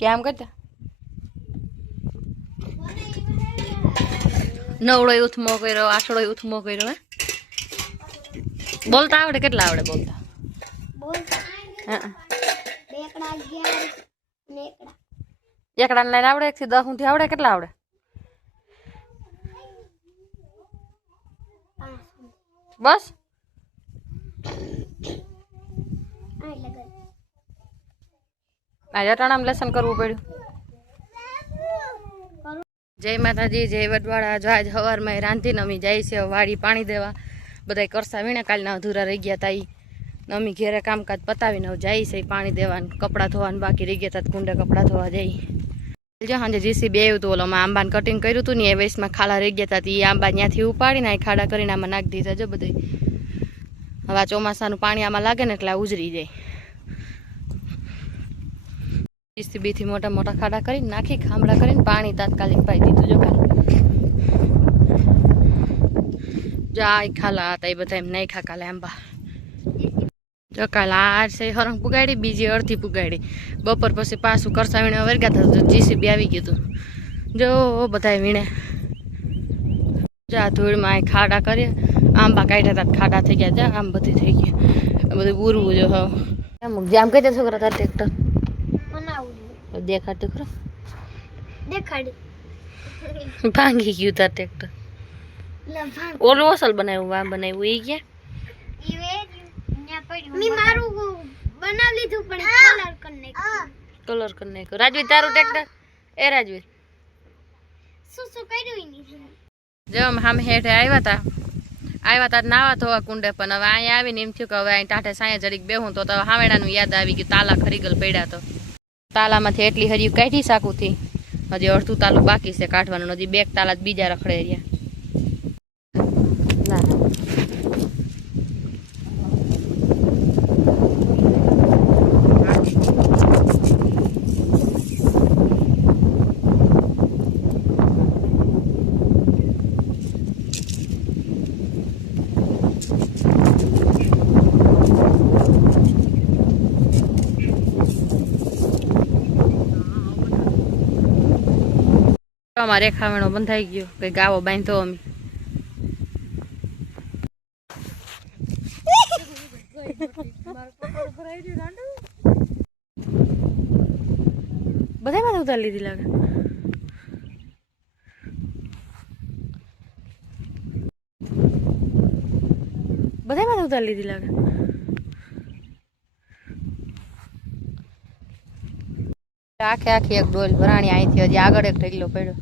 કેમ કરતા નવડો ઉથમો કર્યો આઠડો ઉથમો કર્યો હે બોલતા આવડે કેટલા આવડે બોલતા એકડા ને લઈને આવડે 1 થી 10 સુધી આવડે કેટલા આવડે બસ આજે અટાણામાં લેસન કરવું પડ્યું જય માતાજી જય વડવાળા જો આજ સવારમાં રાંધીને અમે જાય છે વાડી પાણી દેવા બધા કરસા વીણે કાલના અધૂરા રહી ગયા હતા અમે ઘેરે કામકાજ પતાવીને જાય છે પાણી દેવાનું કપડાં ધોવાનું બાકી રહી ગયા હતા કુંડે કપડાં ધોવા જઈ જો સાંજે જીસીબી આવ્યું હતું ઓલામાં આંબાને કટિંગ કર્યું હતું ને એ વેસમાં ખાડા રહી ગયા હતા એ આંબા ત્યાંથી ઉપાડીને આ ખાડા કરીને આમાં નાખી દીધા જો બધું હવે ચોમાસાનું પાણી આમાં લાગે ને એટલે ઉજરી જાય જીસીબીથી મોટા મોટા ખાડા કરીને નાખી ખામડા કરીને પાણી તાત્કાલિક પાઈ દીધું જો જો આ ખાલા હતા એ બધા એમ નહીં ખા કાલે આંબા જો કાલે આ છે હરંગ પુગાડી બીજી અડધી પુગાડી બપોર પછી પાછું કરસા વીણે વર્ગા થતું જીસીબી આવી ગયું હતું જો બધા વીણે જો આ ધૂળમાં આ ખાડા કરીએ આંબા કાઢ્યા હતા ખાડા થઈ ગયા જા આમ બધી થઈ ગયા બધું બુરવું જો હવે જામ કઈ દે છોકરા તાર ટ્રેક્ટર દેખાડ ખરો દેખાડ ભાંગી ગયું તાર ટ્રેક્ટર ઓલું અસલ બનાવ્યું આ બનાવ્યું એ ગયા મી મારું બનાવી લીધું પણ કલર કરી નાખ્યો રાજવીર તારું ટ્રેક્ટર એ રાજવીર શું કર્યું નહીં જો અમે હેઠે આવ્યા હતા નાવા ધોવા કુંડે પણ હવે અહીંયા આવીને એમ થયું કે હવે અહીં ટાઢે સાયા જરીક બેહું તો હાવેડાનું યાદ આવી ગયું તાલા ખરીગલ પડ્યા તો તાલામાંથી એટલી હરિયું કાઢી સાકુંથી હજી અડધું તાલું બાકી છે કાઢવાનું હજી 2 તાલા જ બીજા રખડે રહ્યા અમારે રેખાવેણો બંધાઈ ગયો કઈ ગાવો બાંધો અમે બધા માં ઉતાર લીધી લાગે બધા માં ઉતાર લીધી લાગે આખે આખી એક ડોલ ભરાણી અહીંથી હજી આગળ એક ઢગલો પડ્યો